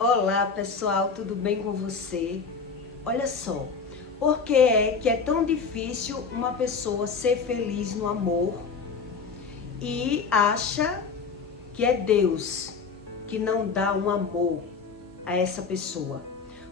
Olá pessoal, tudo bem com você? Olha só, por que é tão difícil uma pessoa ser feliz no amor e acha que é Deus que não dá um amor a essa pessoa?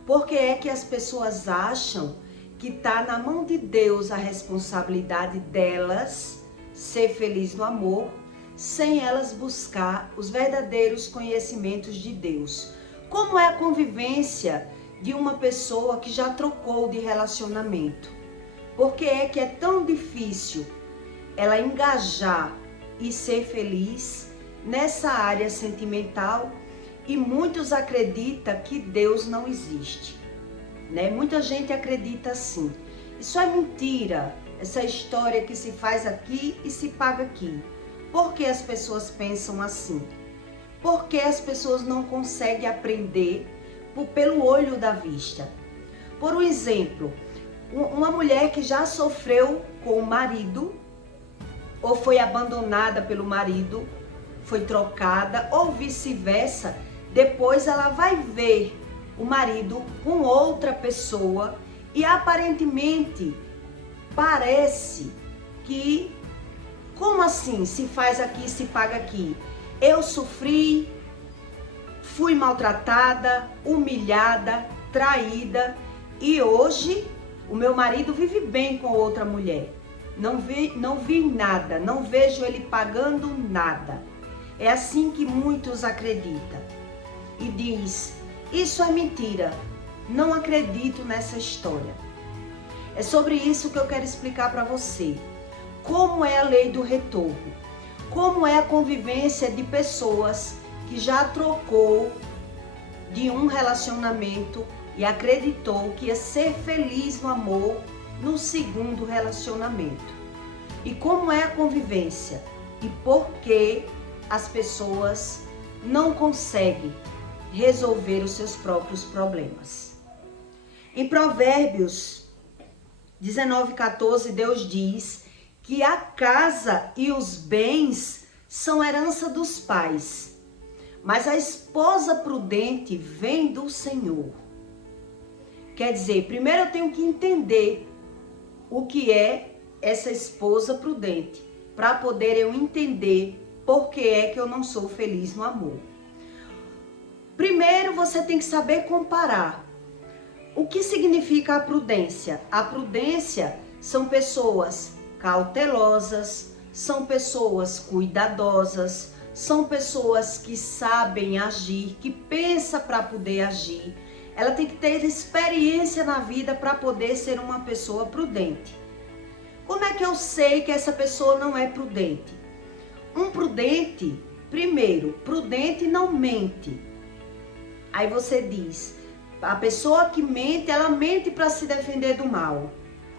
Por que é que as pessoas acham que está na mão de Deus a responsabilidade delas ser feliz no amor, sem elas buscar os verdadeiros conhecimentos de Deus? Como é a convivência de uma pessoa que já trocou de relacionamento? Por que é tão difícil ela engajar e ser feliz nessa área sentimental? E muitos acreditam que Deus não existe, né? Muita gente acredita assim. Isso é mentira, essa história que se faz aqui e se paga aqui. Por que as pessoas pensam assim? Porque as pessoas não conseguem aprender pelo olho da vista. Por um exemplo, uma mulher que já sofreu com o marido, ou foi abandonada pelo marido, foi trocada, ou vice-versa, depois ela vai ver o marido com outra pessoa e aparentemente parece que, como assim, se faz aqui, se paga aqui? Eu sofri, fui maltratada, humilhada, traída e hoje o meu marido vive bem com outra mulher. Não vi nada, não vejo ele pagando nada. É assim que muitos acreditam. E diz, isso é mentira, não acredito nessa história. É sobre isso que eu quero explicar para você. Como é a lei do retorno? Como é a convivência de pessoas que já trocou de um relacionamento e acreditou que ia ser feliz no amor no segundo relacionamento? E como é a convivência? E por que as pessoas não conseguem resolver os seus próprios problemas? Em Provérbios 19:14, Deus diz que a casa e os bens são herança dos pais, mas a esposa prudente vem do Senhor. Quer dizer, primeiro eu tenho que entender o que é essa esposa prudente, para poder eu entender por que é que eu não sou feliz no amor. Primeiro você tem que saber comparar. O que significa a prudência? A prudência são pessoas cautelosas, são pessoas cuidadosas, são pessoas que sabem agir, que pensam para poder agir. Ela tem que ter experiência na vida para poder ser uma pessoa prudente. Como é que eu sei que essa pessoa não é prudente? Um prudente, primeiro, prudente não mente. Aí você diz, a pessoa que mente, ela mente para se defender do mal.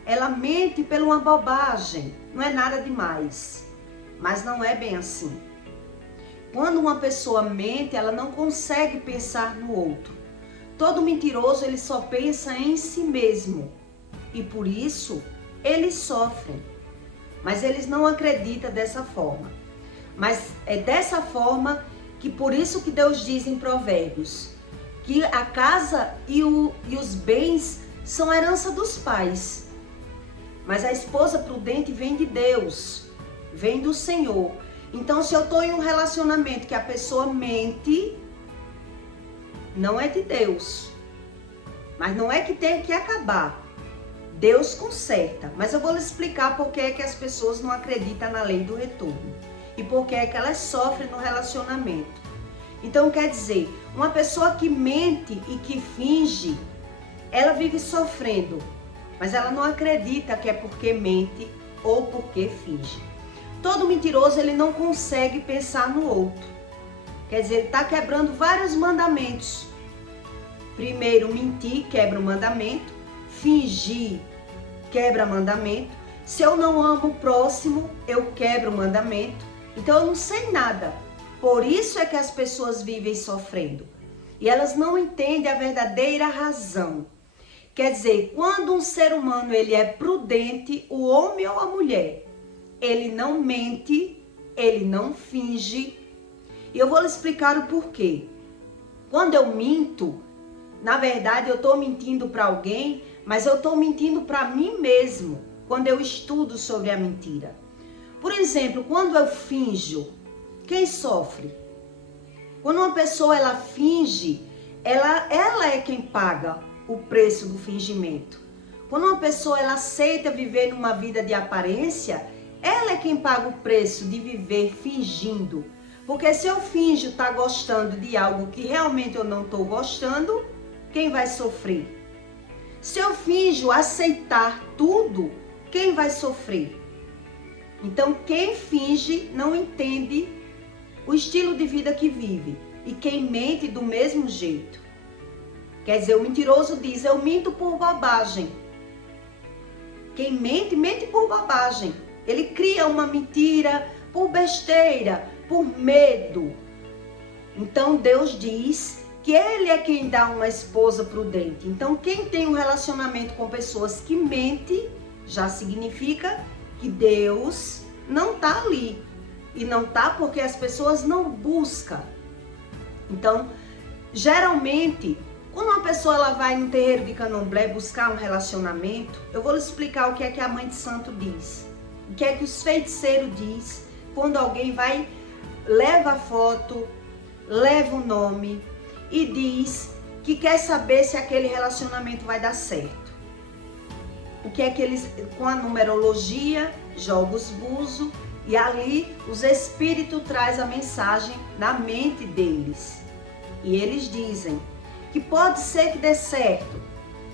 Ela mente por uma bobagem, não é nada demais. Mas não é bem assim. Quando uma pessoa mente, ela não consegue pensar no outro. Todo mentiroso, ele só pensa em si mesmo. E por isso, eles sofrem. Mas eles não acreditam dessa forma. Mas é dessa forma que, por isso que Deus diz em Provérbios, que a casa e os bens são herança dos pais. Mas a esposa prudente vem de Deus, vem do Senhor. Então, se eu estou em um relacionamento que a pessoa mente, não é de Deus. Mas não é que tem que acabar. Deus conserta. Mas eu vou lhe explicar por que é que as pessoas não acreditam na lei do retorno. E por que é que elas sofrem no relacionamento. Então, quer dizer, uma pessoa que mente e que finge, ela vive sofrendo. Mas ela não acredita que é porque mente ou porque finge. Todo mentiroso, ele não consegue pensar no outro. Quer dizer, ele está quebrando vários mandamentos. Primeiro, mentir quebra o mandamento. Fingir quebra mandamento. Se eu não amo o próximo, eu quebro o mandamento. Então, eu não sei nada. Por isso é que as pessoas vivem sofrendo. E elas não entendem a verdadeira razão. Quer dizer, quando um ser humano ele é prudente, o homem ou a mulher, ele não mente, ele não finge. E eu vou lhe explicar o porquê. Quando eu minto, na verdade eu estou mentindo para alguém, mas eu estou mentindo para mim mesmo, quando eu estudo sobre a mentira. Por exemplo, quando eu finjo, quem sofre? Quando uma pessoa ela finge, ela é quem paga o preço do fingimento. Quando uma pessoa ela aceita viver numa vida de aparência, ela é quem paga o preço de viver fingindo. Porque se eu finjo estar gostando de algo que realmente eu não estou gostando, quem vai sofrer? Se eu finjo aceitar tudo, quem vai sofrer? Então, quem finge não entende o estilo de vida que vive. E quem mente do mesmo jeito. Quer dizer, o mentiroso diz, eu minto por bobagem. Quem mente, mente por bobagem. Ele cria uma mentira por besteira, por medo. Então Deus diz que Ele é quem dá uma esposa prudente. Então quem tem um relacionamento com pessoas que mentem, já significa que Deus não está ali. E não está porque as pessoas não buscam. Então, geralmente, quando uma pessoa ela vai no terreiro de candomblé buscar um relacionamento, eu vou lhe explicar o que é que a mãe de santo diz. O que é que os feiticeiros diz quando alguém vai, leva a foto, leva o nome e diz que quer saber se aquele relacionamento vai dar certo. O que é que eles, com a numerologia, joga os búzios e ali os espíritos trazem a mensagem na mente deles. E eles dizem que pode ser que dê certo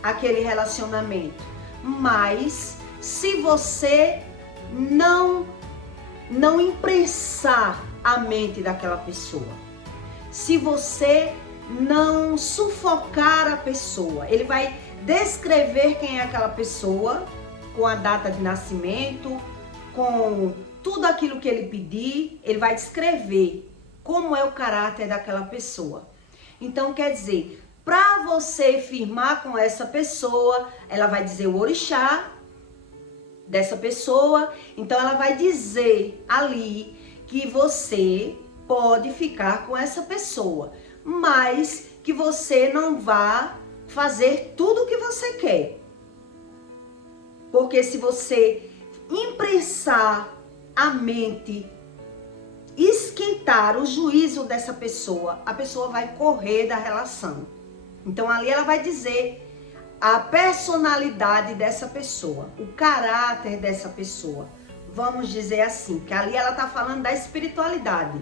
aquele relacionamento, mas se você não imprensar a mente daquela pessoa, se você não sufocar a pessoa, ele vai descrever quem é aquela pessoa, com a data de nascimento, com tudo aquilo que ele pedir, ele vai descrever como é o caráter daquela pessoa. Então, quer dizer, para você firmar com essa pessoa, ela vai dizer o orixá dessa pessoa, então ela vai dizer ali que você pode ficar com essa pessoa, mas que você não vá fazer tudo o que você quer. Porque se você imprensar a mente, esquentar o juízo dessa pessoa, a pessoa vai correr da relação. Então ali ela vai dizer a personalidade dessa pessoa, o caráter dessa pessoa. Vamos dizer assim, que ali ela está falando da espiritualidade.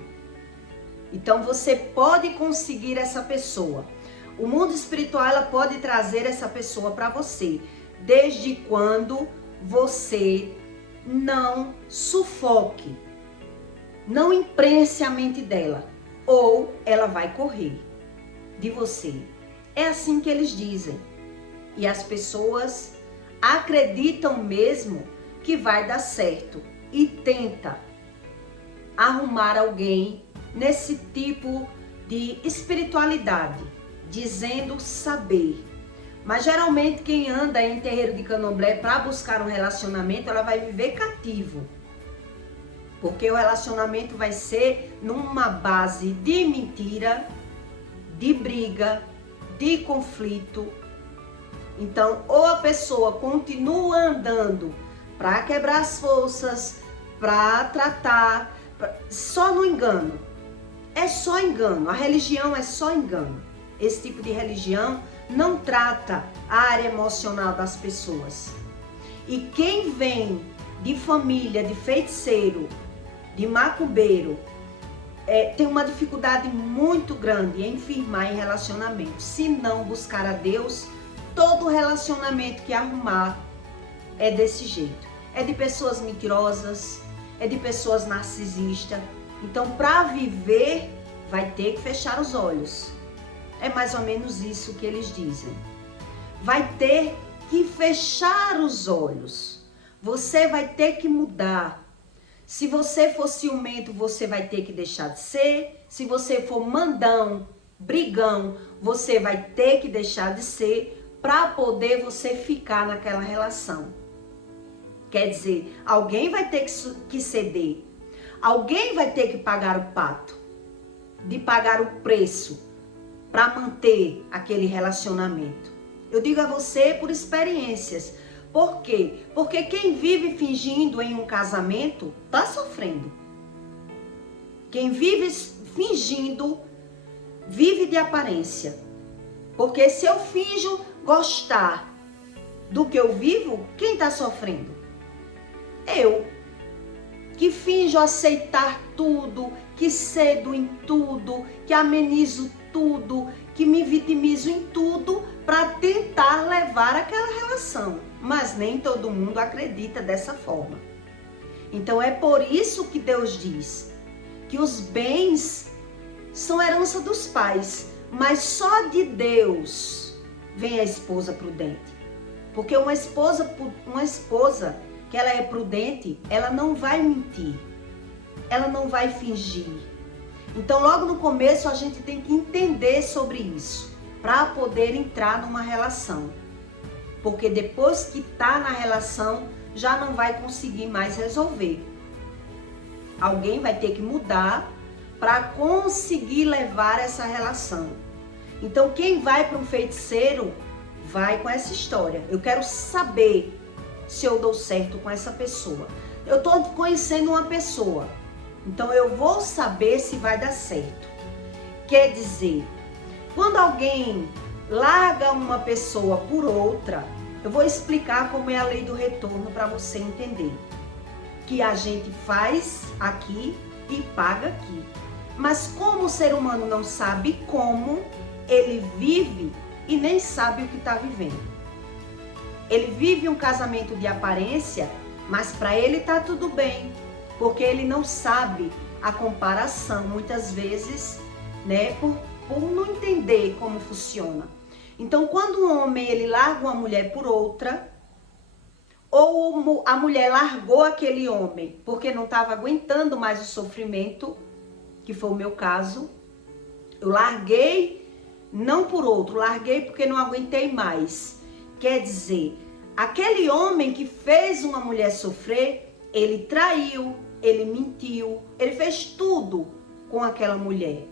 Então você pode conseguir essa pessoa. O mundo espiritual ela pode trazer essa pessoa para você, desde quando você não sufoque, não imprense a mente dela, ou ela vai correr de você. É assim que eles dizem. E as pessoas acreditam mesmo que vai dar certo e tenta arrumar alguém nesse tipo de espiritualidade, dizendo saber. Mas geralmente quem anda em terreiro de candomblé para buscar um relacionamento, ela vai viver cativo. Porque o relacionamento vai ser numa base de mentira, de briga, de conflito. Então, ou a pessoa continua andando para quebrar as forças, para tratar, só no engano. É só engano. A religião é só engano. Esse tipo de religião não trata a área emocional das pessoas. E quem vem de família, de feiticeiro, de macumbeiro, tem uma dificuldade muito grande em firmar em relacionamento. Se não buscar a Deus, todo relacionamento que arrumar é desse jeito. É de pessoas mentirosas, é de pessoas narcisistas. Então, para viver, vai ter que fechar os olhos. É mais ou menos isso que eles dizem. Vai ter que fechar os olhos. Você vai ter que mudar. Se você for ciumento, você vai ter que deixar de ser. Se você for mandão, brigão, você vai ter que deixar de ser para poder você ficar naquela relação. Quer dizer, alguém vai ter que ceder. Alguém vai ter que pagar o pato, de pagar o preço para manter aquele relacionamento. Eu digo a você por experiências. Por quê? Porque quem vive fingindo em um casamento está sofrendo. Quem vive fingindo, vive de aparência. Porque se eu finjo gostar do que eu vivo, quem está sofrendo? Eu. Que finjo aceitar tudo, que cedo em tudo, que amenizo tudo, que me vitimizo em tudo para tentar levar aquela relação. Mas nem todo mundo acredita dessa forma. Então é por isso que Deus diz que os bens são herança dos pais, mas só de Deus vem a esposa prudente. Porque uma esposa que ela é prudente, ela não vai mentir, ela não vai fingir. Então logo no começo a gente tem que entender sobre isso, para poder entrar numa relação. Porque depois que está na relação, já não vai conseguir mais resolver. Alguém vai ter que mudar para conseguir levar essa relação. Então quem vai para um feiticeiro, vai com essa história. Eu quero saber se eu dou certo com essa pessoa. Eu estou conhecendo uma pessoa, então eu vou saber se vai dar certo. Quer dizer, quando alguém larga uma pessoa por outra, eu vou explicar como é a lei do retorno para você entender. Que a gente faz aqui e paga aqui. Mas como o ser humano não sabe como, ele vive e nem sabe o que está vivendo. Ele vive um casamento de aparência, mas para ele está tudo bem, porque ele não sabe a comparação, muitas vezes, né, por não entender como funciona. Então, quando um homem ele larga uma mulher por outra, ou a mulher largou aquele homem porque não estava aguentando mais o sofrimento, que foi o meu caso, eu larguei não por outro, larguei porque não aguentei mais. Quer dizer, aquele homem que fez uma mulher sofrer, ele traiu, ele mentiu, ele fez tudo com aquela mulher.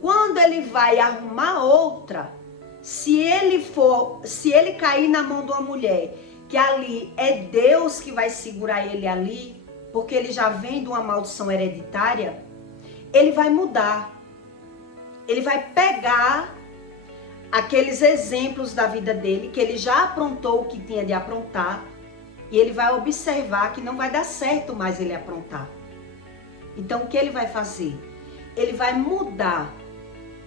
Quando ele vai arrumar outra, se ele cair na mão de uma mulher, que ali é Deus que vai segurar ele ali, porque ele já vem de uma maldição hereditária, ele vai mudar. Ele vai pegar aqueles exemplos da vida dele, que ele já aprontou o que tinha de aprontar, e ele vai observar que não vai dar certo mais ele aprontar. Então o que ele vai fazer? Ele vai mudar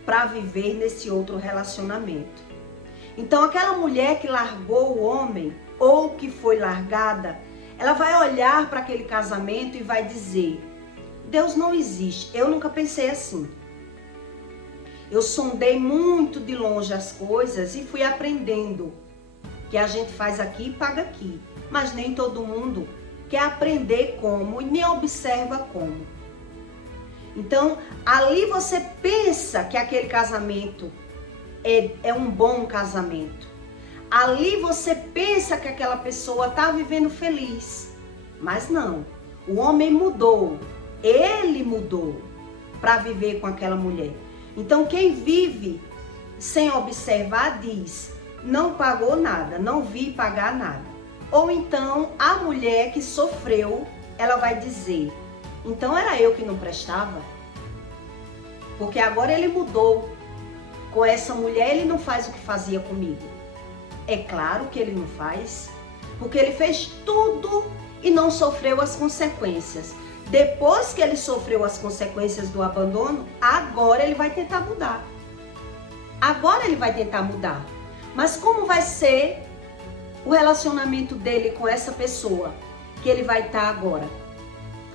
para viver nesse outro relacionamento. Então aquela mulher que largou o homem, ou que foi largada, ela vai olhar para aquele casamento e vai dizer: Deus não existe, eu nunca pensei assim. Eu sondei muito de longe as coisas e fui aprendendo que a gente faz aqui e paga aqui. Mas nem todo mundo quer aprender como e nem observa como. Então, ali você pensa que aquele casamento é um bom casamento. Ali você pensa que aquela pessoa está vivendo feliz. Mas não. O homem mudou. Ele mudou para viver com aquela mulher. Então quem vive sem observar diz: não pagou nada, não vi pagar nada. Ou então a mulher que sofreu, ela vai dizer: então era eu que não prestava? Porque agora ele mudou. Com essa mulher ele não faz o que fazia comigo. É claro que ele não faz, porque ele fez tudo e não sofreu as consequências. Depois que ele sofreu as consequências do abandono, agora ele vai tentar mudar. Agora ele vai tentar mudar. Mas como vai ser o relacionamento dele com essa pessoa que ele vai estar agora?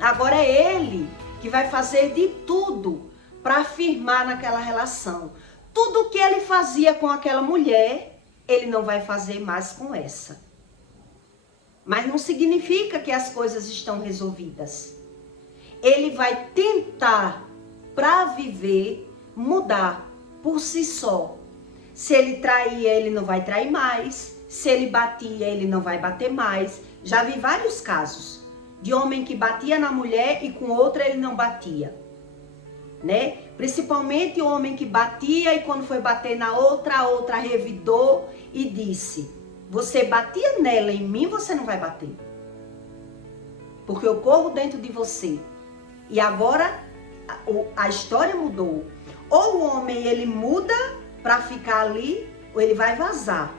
Agora é ele que vai fazer de tudo para afirmar naquela relação. Tudo que ele fazia com aquela mulher, ele não vai fazer mais com essa. Mas não significa que as coisas estão resolvidas. Ele vai tentar, para viver, mudar por si só. Se ele traía, ele não vai trair mais. Se ele batia, ele não vai bater mais. Já vi vários casos de homem que batia na mulher e com outra ele não batia, né? Principalmente o homem que batia e quando foi bater na outra, a outra revidou e disse: você batia nela, em mim você não vai bater. Porque eu corro dentro de você. E agora a história mudou. Ou o homem ele muda para ficar ali, ou ele vai vazar.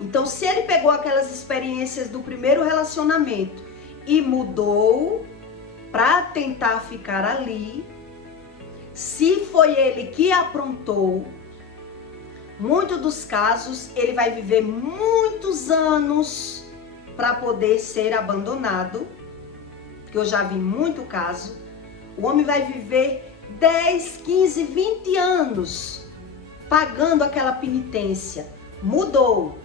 Então se ele pegou aquelas experiências do primeiro relacionamento e mudou para tentar ficar ali, se foi ele que aprontou, muitos dos casos ele vai viver muitos anos para poder ser abandonado, que eu já vi muito caso. O homem vai viver 10, 15, 20 anos pagando aquela penitência. Mudou,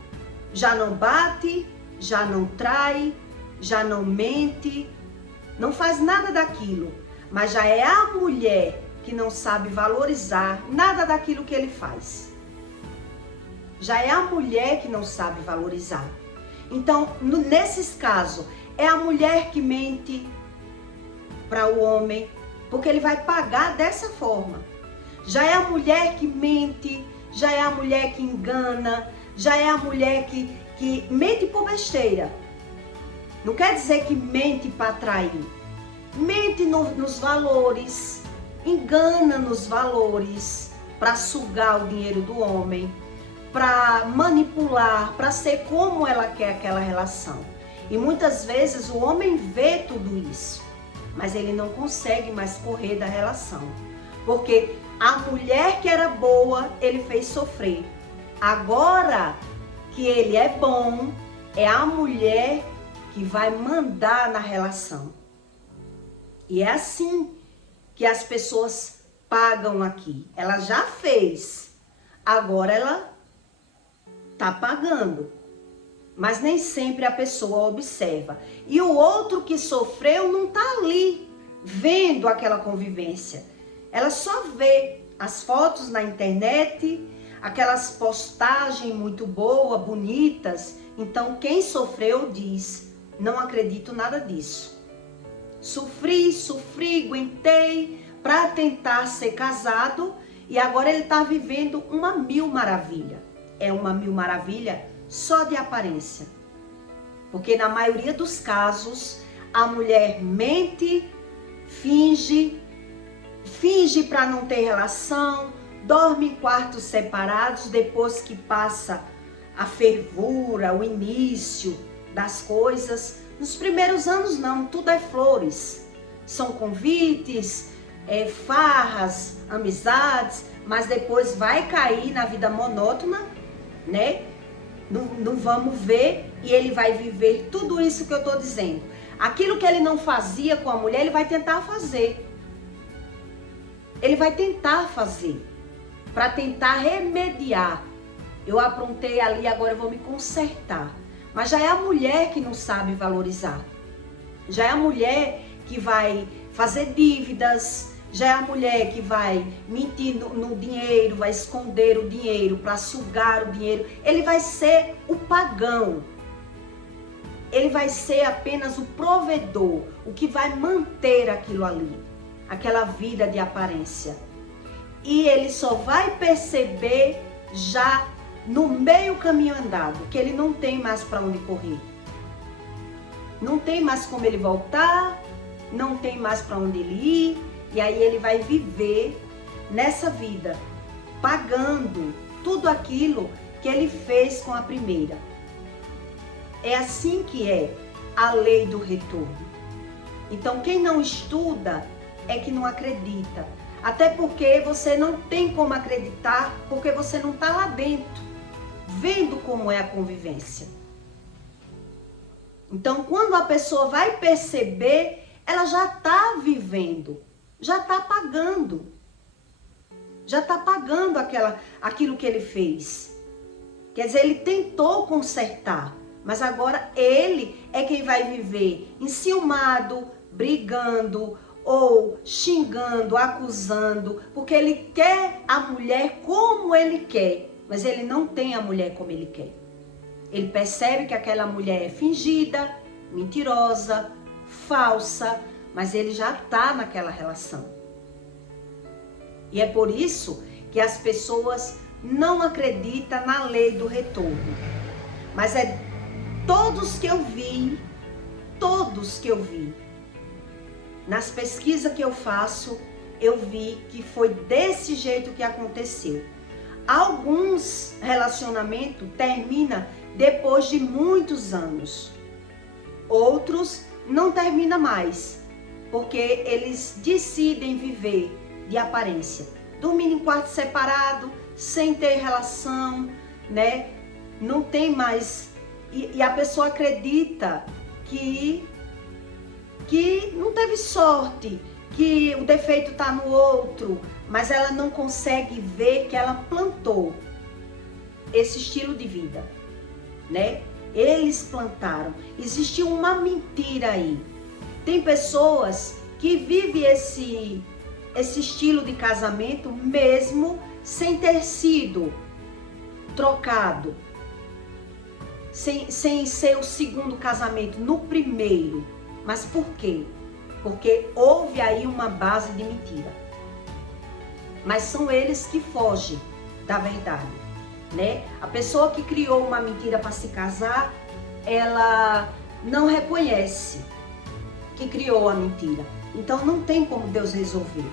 já não bate, já não trai, já não mente, não faz nada daquilo, mas já é a mulher que não sabe valorizar nada daquilo que ele faz. Já é a mulher que não sabe valorizar. Então, nesses casos, é a mulher que mente para o homem, porque ele vai pagar dessa forma. Já é a mulher que mente, já é a mulher que engana, já é a mulher que mente por besteira. Não quer dizer que mente para atrair. Mente nos valores, engana nos valores para sugar o dinheiro do homem, para manipular, para ser como ela quer aquela relação. E muitas vezes o homem vê tudo isso, mas ele não consegue mais correr da relação. Porque a mulher que era boa, ele fez sofrer. Agora que ele é bom, é a mulher que vai mandar na relação. E é assim que as pessoas pagam aqui. Ela já fez, agora ela tá pagando. Mas nem sempre a pessoa observa. E o outro que sofreu não tá ali vendo aquela convivência. Ela só vê as fotos na internet, aquelas postagens muito boas, bonitas. Então quem sofreu diz: não acredito nada disso. Sofri, aguentei para tentar ser casado e agora ele tá vivendo uma mil maravilha. É uma mil maravilha só de aparência. Porque na maioria dos casos, a mulher mente, finge para não ter relação, dorme em quartos separados depois que passa a fervura, o início das coisas. Nos primeiros anos não, tudo é flores. São convites, farras, amizades, mas depois vai cair na vida monótona, né? Não vamos ver e ele vai viver tudo isso que eu tô dizendo. Aquilo que ele não fazia com a mulher, ele vai tentar fazer. Ele vai tentar fazer para tentar remediar. Eu aprontei ali, agora eu vou me consertar. Mas já é a mulher que não sabe valorizar. Já é a mulher que vai fazer dívidas. Já é a mulher que vai mentir no dinheiro, vai esconder o dinheiro para sugar o dinheiro. Ele vai ser o pagão. Ele vai ser apenas o provedor, o que vai manter aquilo ali, aquela vida de aparência. E ele só vai perceber já no meio caminho andado, que ele não tem mais para onde correr. Não tem mais como ele voltar, não tem mais para onde ele ir. E aí ele vai viver nessa vida, pagando tudo aquilo que ele fez com a primeira. É assim que é a lei do retorno. Então quem não estuda é que não acredita. Até porque você não tem como acreditar, porque você não está lá dentro, vendo como é a convivência. Então quando a pessoa vai perceber, ela já está vivendo. Já está pagando. Já está pagando aquilo que ele fez. Quer dizer, ele tentou consertar. Mas agora ele é quem vai viver enciumado, brigando ou xingando, acusando. Porque ele quer a mulher como ele quer. Mas ele não tem a mulher como ele quer. Ele percebe que aquela mulher é fingida, mentirosa, falsa. Mas ele já está naquela relação. E é por isso que as pessoas não acreditam na lei do retorno. Mas é todos que eu vi, nas pesquisas que eu faço, eu vi que foi desse jeito que aconteceu. Alguns relacionamentos terminam depois de muitos anos. Outros não terminam mais, porque eles decidem viver de aparência. Dormindo em quarto separado, sem ter relação, né? Não tem mais. E a pessoa acredita que não teve sorte, que o defeito está no outro, mas ela não consegue ver que ela plantou esse estilo de vida, né? Eles plantaram. Existe uma mentira aí. Tem pessoas que vivem esse estilo de casamento mesmo sem ter sido trocado, sem ser o segundo casamento, no primeiro. Mas por quê? Porque houve aí uma base de mentira. Mas são eles que fogem da verdade, né? A pessoa que criou uma mentira para se casar, ela não reconhece que criou a mentira. Então não tem como Deus resolver.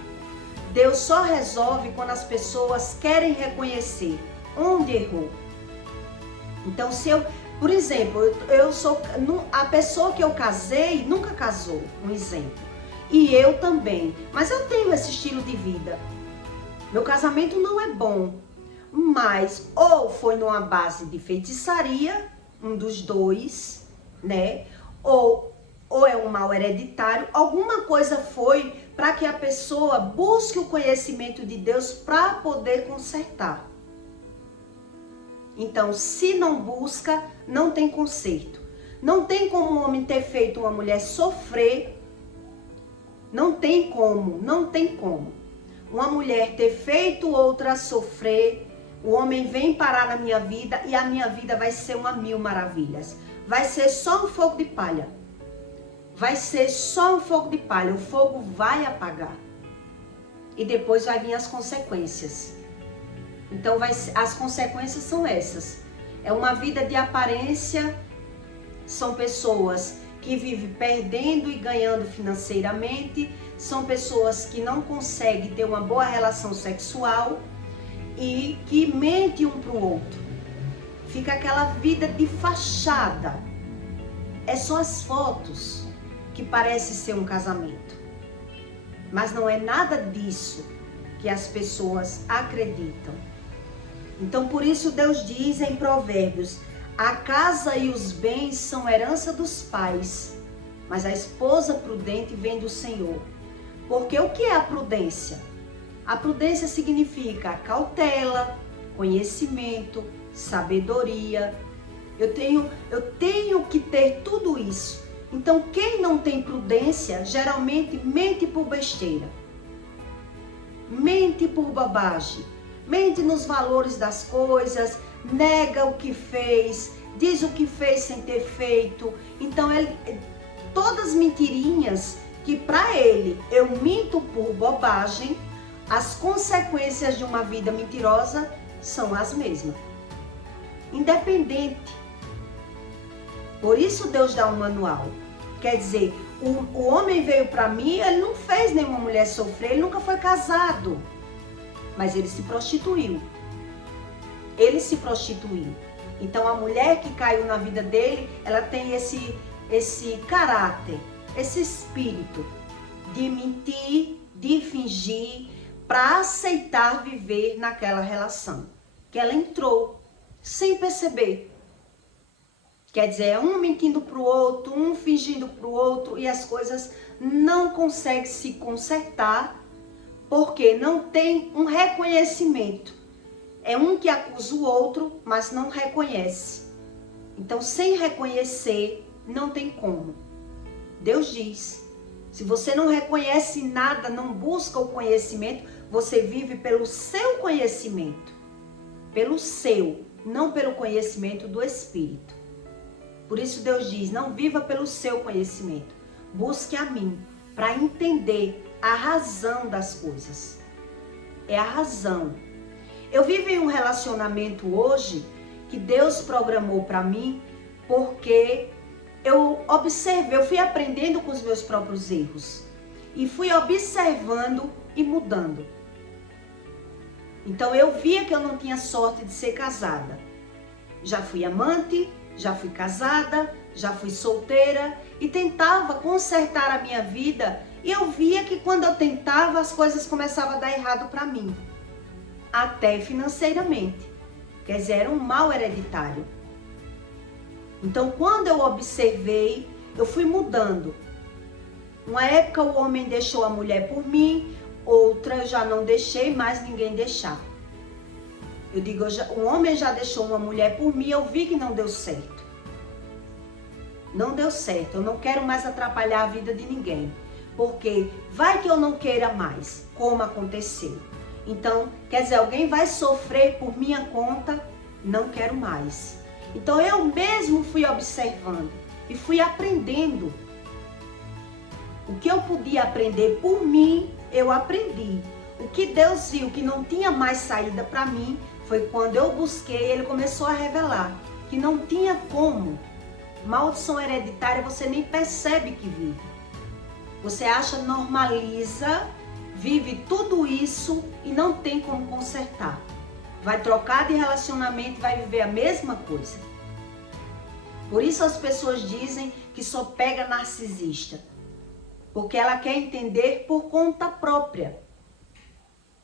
Deus só resolve quando as pessoas querem reconhecer onde errou. Então, por exemplo, a pessoa que eu casei nunca casou, um exemplo. E eu também. Mas eu tenho esse estilo de vida. Meu casamento não é bom. Mas ou foi numa base de feitiçaria, um dos dois, né? Ou é um mal hereditário. Alguma coisa foi para que a pessoa busque o conhecimento de Deus para poder consertar. Então, se não busca, não tem conserto. Não tem como um homem ter feito uma mulher sofrer. Não tem como. Uma mulher ter feito outra sofrer. O homem vem parar na minha vida e a minha vida vai ser uma mil maravilhas. Vai ser só um fogo de palha. O fogo vai apagar. E depois vai vir as consequências. Então, as consequências são essas. É uma vida de aparência. São pessoas que vivem perdendo e ganhando financeiramente. São pessoas que não conseguem ter uma boa relação sexual e que mentem um para o outro. Fica aquela vida de fachada. É só as fotos que parece ser um casamento. Mas não é nada disso que as pessoas acreditam. Então, por isso Deus diz em Provérbios: a casa e os bens são herança dos pais, mas a esposa prudente vem do Senhor. Porque o que é a prudência? A prudência significa cautela, conhecimento, sabedoria. Eu tenho que ter tudo isso. Então, quem não tem prudência, geralmente mente por besteira. Mente por bobagem. Mente nos valores das coisas, nega o que fez, diz o que fez sem ter feito. Então, todas mentirinhas que para ele eu minto por bobagem, as consequências de uma vida mentirosa são as mesmas. Independente. Por isso Deus dá um manual. Quer dizer, o homem veio para mim, ele não fez nenhuma mulher sofrer, ele nunca foi casado. Mas ele se prostituiu. Então a mulher que caiu na vida dele, ela tem esse caráter, esse espírito de mentir, de fingir, para aceitar viver naquela relação. Que ela entrou sem perceber. Quer dizer, é um mentindo para o outro, um fingindo para o outro, e as coisas não conseguem se consertar, porque não tem um reconhecimento. É um que acusa o outro, mas não reconhece. Então, sem reconhecer, não tem como. Deus diz, se você não reconhece nada, não busca o conhecimento, você vive pelo seu conhecimento. Pelo seu, não pelo conhecimento do Espírito. Por isso Deus diz, não viva pelo seu conhecimento. Busque a mim, para entender a razão das coisas. é a razão. Eu vivo em um relacionamento hoje que Deus programou para mim porque eu observei, eu fui aprendendo com os meus próprios erros e fui observando e mudando. Então eu via que eu não tinha sorte de ser casada. Já fui amante, já fui casada, já fui solteira e tentava consertar a minha vida e eu via que quando eu tentava as coisas começavam a dar errado para mim, até financeiramente. Quer dizer, era um mal hereditário. Então quando eu observei, eu fui mudando. Uma época o homem deixou a mulher por mim, outra eu já não deixei mais ninguém deixar. Eu digo, o homem já deixou uma mulher por mim, eu vi que não deu certo. Não deu certo, eu não quero mais atrapalhar a vida de ninguém. Porque vai que eu não queira mais, como aconteceu. Então, quer dizer, alguém vai sofrer por minha conta, não quero mais. Então eu mesmo fui observando e fui aprendendo. O que eu podia aprender por mim, eu aprendi. O que Deus viu que não tinha mais saída para mim, foi quando eu busquei, Ele começou a revelar que não tinha como. Maldição hereditária você nem percebe que vive. Você acha, normaliza, vive tudo isso e não tem como consertar. Vai trocar de relacionamento, vai viver a mesma coisa. Por isso as pessoas dizem que só pega narcisista. Porque ela quer entender por conta própria.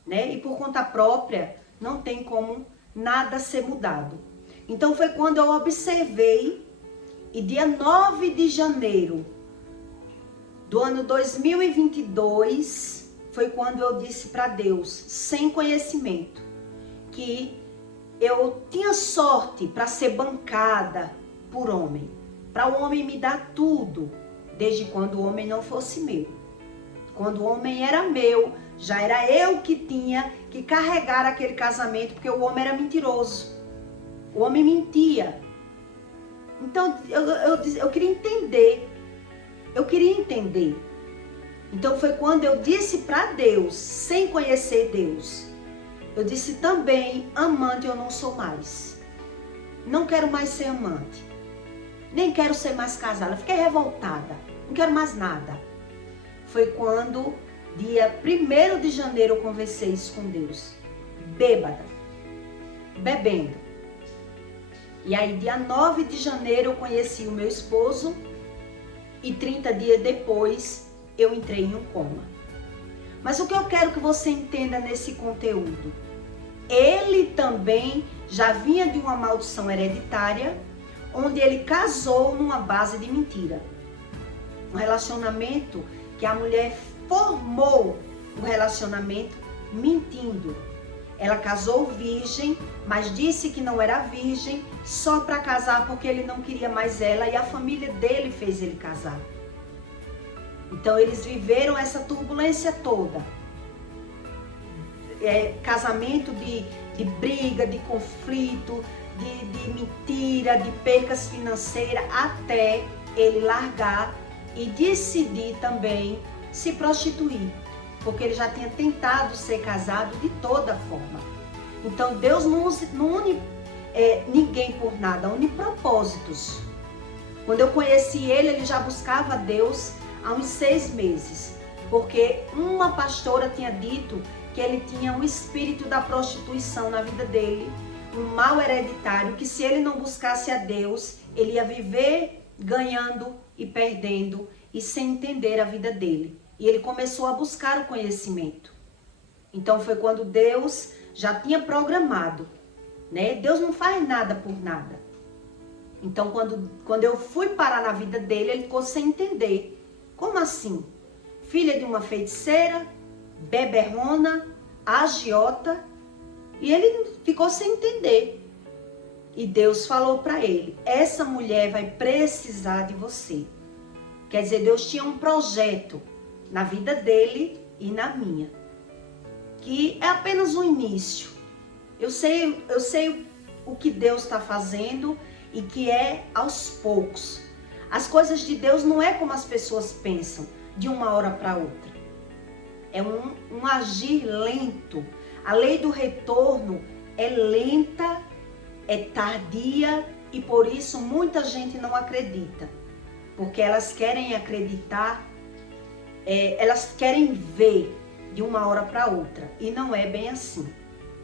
Né? E por conta própria não tem como nada ser mudado. Então foi quando eu observei, e dia 9 de janeiro do ano 2022, foi quando eu disse para Deus, sem conhecimento, que eu tinha sorte para ser bancada por homem. Para o homem me dar tudo, desde quando o homem não fosse meu. Quando o homem era meu, já era eu que tinha que carregar aquele casamento, porque o homem era mentiroso. O homem mentia. Então eu queria entender. Eu queria entender. Então foi quando eu disse para Deus, sem conhecer Deus, eu disse também, amante eu não sou mais. Não quero mais ser amante. Nem quero ser mais casada. Fiquei revoltada. Não quero mais nada. Foi quando, dia 1º de janeiro, eu conversei isso com Deus. Bêbada. Bebendo. E aí, dia 9 de janeiro, eu conheci o meu esposo. E 30 dias depois, eu entrei em um coma. Mas o que eu quero que você entenda nesse conteúdo? Ele também já vinha de uma maldição hereditária, onde ele casou numa base de mentira. Um relacionamento que a mulher formou um relacionamento mentindo. Ela casou virgem, mas disse que não era virgem só para casar porque ele não queria mais ela e a família dele fez ele casar. Então eles viveram essa turbulência toda. Casamento de briga, de conflito, de mentira, de percas financeiras, até ele largar e decidir também se prostituir, porque ele já tinha tentado ser casado de toda forma. Então Deus não une ninguém por nada, une propósitos. Quando eu conheci ele, ele já buscava Deus há uns 6 meses, porque uma pastora tinha dito que ele tinha um espírito da prostituição na vida dele, um mal hereditário, que se ele não buscasse a Deus, ele ia viver ganhando e perdendo e sem entender a vida dele. E ele começou a buscar o conhecimento. Então foi quando Deus já tinha programado, né? Deus não faz nada por nada. Então quando eu fui parar na vida dele, ele ficou sem entender. Como assim? Filha de uma feiticeira, beberrona, agiota, e ele ficou sem entender. E Deus falou para ele, essa mulher vai precisar de você. Quer dizer, Deus tinha um projeto na vida dele e na minha, que é apenas um início. Eu sei o que Deus está fazendo e que é aos poucos. As coisas de Deus não é como as pessoas pensam, de uma hora para outra. É um agir lento. A lei do retorno é lenta, é tardia e por isso muita gente não acredita. Porque elas querem acreditar, elas querem ver de uma hora para outra. E não é bem assim,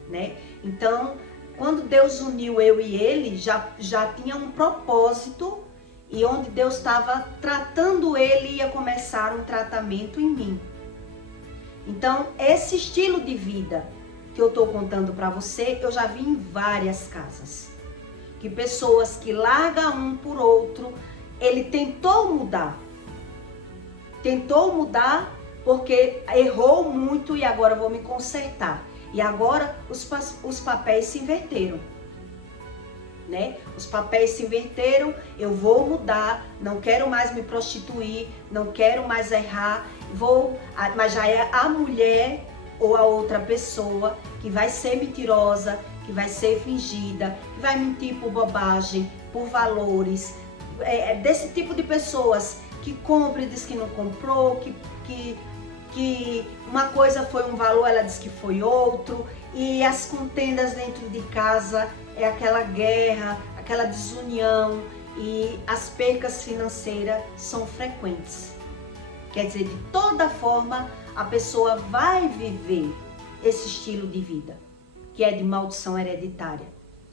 né? Então, quando Deus uniu eu e ele, já tinha um propósito e onde Deus estava tratando ele, ia começar um tratamento em mim. Então, esse estilo de vida que eu estou contando para você, eu já vi em várias casas. Que pessoas que largam um por outro, ele tentou mudar. Tentou mudar porque errou muito e agora vou me consertar. E agora os papéis se inverteram. Né? Os papéis se inverteram, eu vou mudar, não quero mais me prostituir, não quero mais errar, mas já é a mulher ou a outra pessoa que vai ser mentirosa, que vai ser fingida, que vai mentir por bobagem, por valores, desse tipo de pessoas que compra e diz que não comprou, que uma coisa foi um valor, ela diz que foi outro, e as contendas dentro de casa é aquela guerra, aquela desunião e as percas financeiras são frequentes. Quer dizer, de toda forma, a pessoa vai viver esse estilo de vida, que é de maldição hereditária.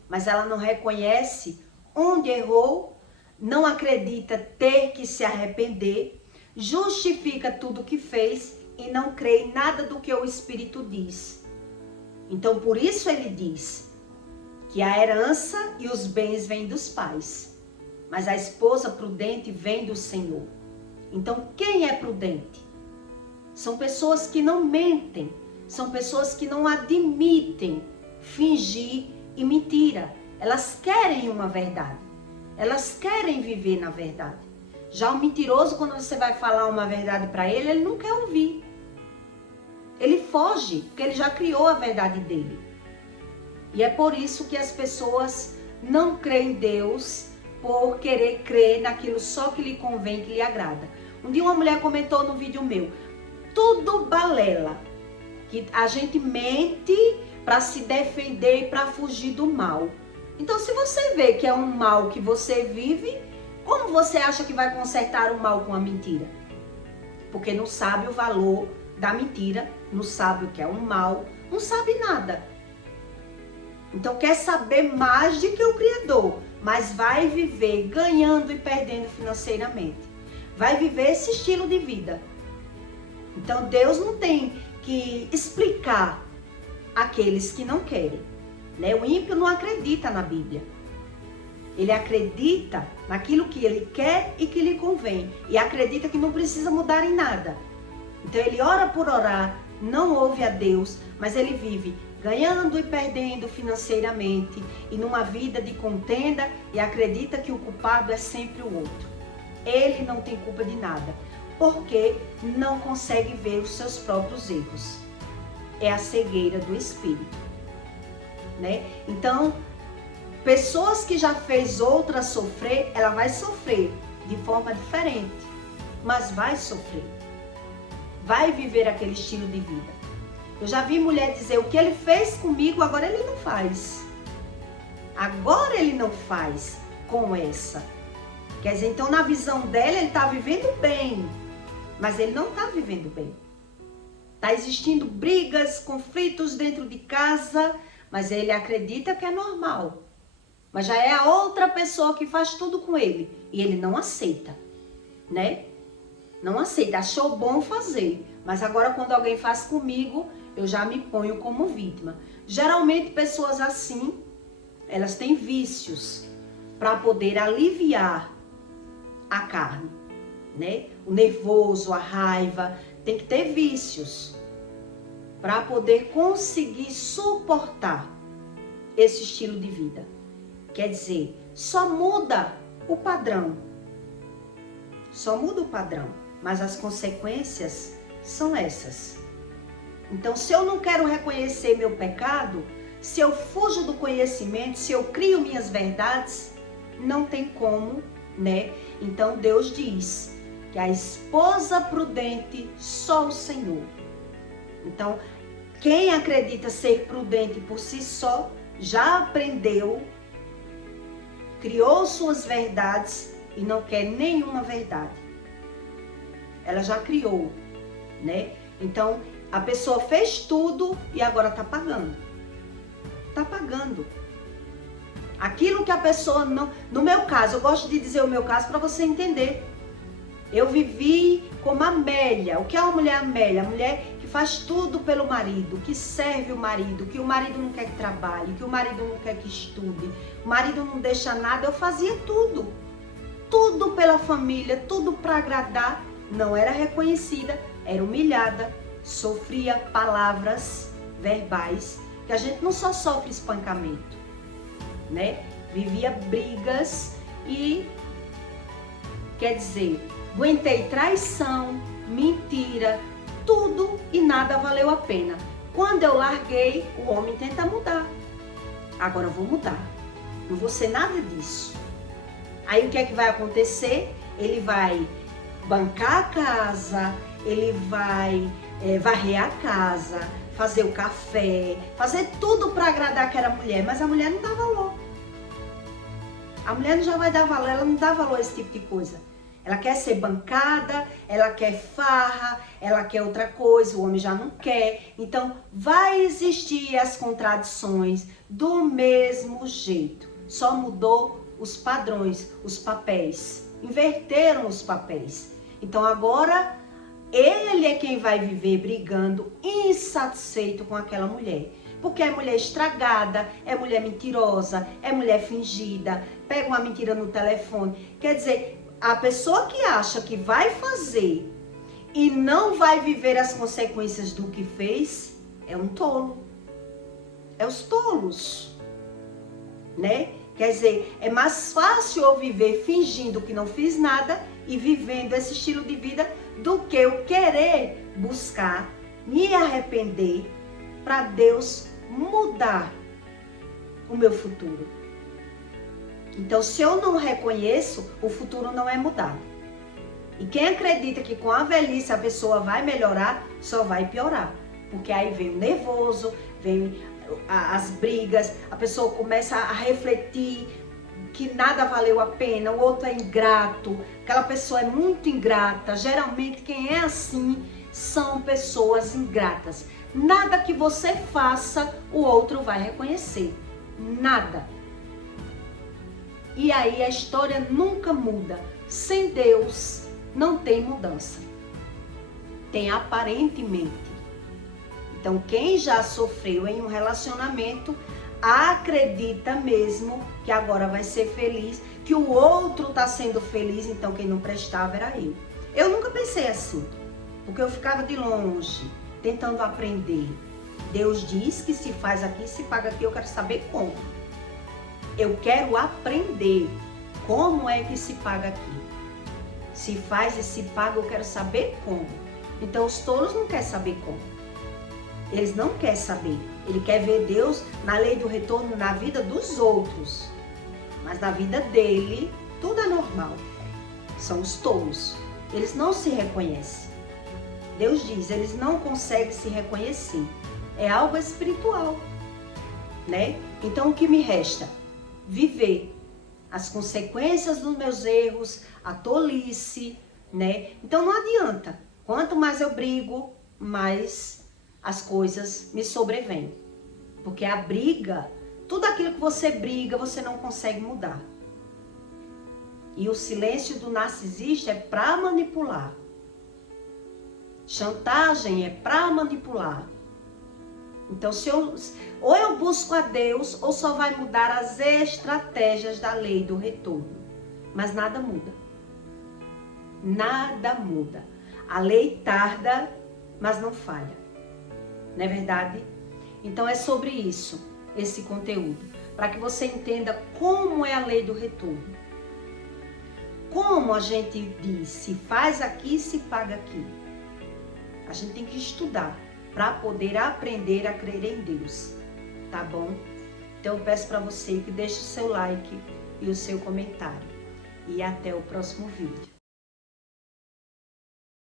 Mas ela não reconhece onde errou, não acredita ter que se arrepender, justifica tudo que fez e não crê em nada do que o Espírito diz. Então, por isso ele diz que a herança e os bens vêm dos pais, mas a esposa prudente vem do Senhor. Então, quem é prudente? São pessoas que não mentem, são pessoas que não admitem fingir e mentira. Elas querem uma verdade, elas querem viver na verdade. Já o mentiroso, quando você vai falar uma verdade para ele, ele não quer ouvir. Ele foge, porque ele já criou a verdade dele. E é por isso que as pessoas não creem em Deus por querer crer naquilo só que lhe convém, que lhe agrada. Um dia uma mulher comentou no vídeo meu, tudo balela, que a gente mente para se defender e para fugir do mal. Então, se você vê que é um mal que você vive, como você acha que vai consertar o mal com a mentira? Porque não sabe o valor da mentira, não sabe o que é um mal, não sabe nada. Então quer saber mais do que o Criador, mas vai viver ganhando e perdendo financeiramente. Vai viver esse estilo de vida. Então Deus não tem que explicar àqueles que não querem. Né? O ímpio não acredita na Bíblia. Ele acredita naquilo que ele quer e que lhe convém. E acredita que não precisa mudar em nada. Então ele ora por orar, não ouve a Deus, mas ele vive ganhando e perdendo financeiramente e numa vida de contenda e acredita que o culpado é sempre o outro. Ele não tem culpa de nada, porque não consegue ver os seus próprios erros. É a cegueira do espírito, né? Então, pessoas que já fez outra sofrer, ela vai sofrer de forma diferente, mas vai sofrer. Vai viver aquele estilo de vida. Eu já vi mulher dizer, o que ele fez comigo, agora ele não faz. Agora ele não faz com essa. Quer dizer, então na visão dela, ele está vivendo bem. Mas ele não está vivendo bem. Está existindo brigas, conflitos dentro de casa, mas ele acredita que é normal. Mas já é a outra pessoa que faz tudo com ele. E ele não aceita, né? Não aceita, achou bom fazer. Mas agora quando alguém faz comigo, eu já me ponho como vítima. Geralmente pessoas assim, elas têm vícios para poder aliviar a carne, né? O nervoso, a raiva, tem que ter vícios para poder conseguir suportar esse estilo de vida. Quer dizer, só muda o padrão. Só muda o padrão, mas as consequências são essas. Então, se eu não quero reconhecer meu pecado, se eu fujo do conhecimento, se eu crio minhas verdades, não tem como, né? Então, Deus diz que a esposa prudente, só o Senhor. Então, Quem acredita ser prudente por si só, já aprendeu, criou suas verdades e não quer nenhuma verdade. Ela já criou, né? Então, a pessoa fez tudo e agora está pagando. Está pagando. Aquilo que a pessoa não... No meu caso, eu gosto de dizer o meu caso para você entender. Eu vivi como Amélia. O que é uma mulher Amélia? A mulher que faz tudo pelo marido, que serve o marido, que o marido não quer que trabalhe, que o marido não quer que estude, o marido não deixa nada. Eu fazia tudo. Tudo pela família, tudo para agradar. Não era reconhecida, era humilhada, sofria palavras verbais, que a gente não só sofre espancamento, né? Vivia brigas e, quer dizer, aguentei traição, mentira, tudo e nada valeu a pena. Quando eu larguei, o homem tenta mudar. Agora eu vou mudar, não vou ser nada disso. Aí o que é que vai acontecer? Ele vai bancar a casa, ele vai varrer a casa, fazer o café, fazer tudo para agradar aquela mulher, mas a mulher não dá valor. A mulher não já vai dar valor, ela não dá valor a esse tipo de coisa. Ela quer ser bancada, ela quer farra, ela quer outra coisa, o homem já não quer. Então, vai existir as contradições do mesmo jeito. Só mudou os padrões, os papéis. Inverteram os papéis. Então, agora, ele é quem vai viver brigando, insatisfeito com aquela mulher. Porque é mulher estragada, é mulher mentirosa, é mulher fingida, pega uma mentira no telefone. Quer dizer, a pessoa que acha que vai fazer e não vai viver as consequências do que fez, é um tolo. É os tolos, né? Quer dizer, é mais fácil eu viver fingindo que não fiz nada e vivendo esse estilo de vida do que eu querer buscar, me arrepender para Deus mudar o meu futuro. Então, se eu não reconheço, o futuro não é mudado. E quem acredita que com a velhice a pessoa vai melhorar, só vai piorar. Porque aí vem o nervoso, vem as brigas, a pessoa começa a refletir que nada valeu a pena, o outro é ingrato, aquela pessoa é muito ingrata. Geralmente quem é assim são pessoas ingratas. Nada que você faça, o outro vai reconhecer. Nada. E aí a história nunca muda. Sem Deus não tem mudança. Tem aparentemente. Então quem já sofreu em um relacionamento acredita mesmo que agora vai ser feliz, que o outro está sendo feliz, então quem não prestava era eu. Eu nunca pensei assim, porque eu ficava de longe, tentando aprender. Deus diz que se faz aqui, se paga aqui, eu quero saber como. Eu quero aprender como é que se paga aqui. Se faz e se paga, eu quero saber como. Então os tolos não querem saber como. Eles não querem saber. Ele quer ver Deus na lei do retorno na vida dos outros. Mas na vida dele, tudo é normal. São os tolos. Eles não se reconhecem. Deus diz, eles não conseguem se reconhecer. É algo espiritual, né? Então o que me resta? Viver as consequências dos meus erros, a tolice, né? Então não adianta. Quanto mais eu brigo, mais as coisas me sobrevêm. Porque a briga, tudo aquilo que você briga, você não consegue mudar. E o silêncio do narcisista é para manipular. Chantagem é para manipular. Então, ou eu busco a Deus, ou só vai mudar as estratégias da lei do retorno. Mas nada muda. Nada muda. A lei tarda, mas não falha. Não é verdade? Então é sobre isso, esse conteúdo. Para que você entenda como é a lei do retorno. Como a gente diz, se faz aqui, se paga aqui. A gente tem que estudar para poder aprender a crer em Deus, tá bom? Então eu peço para você que deixe o seu like e o seu comentário. E até o próximo vídeo.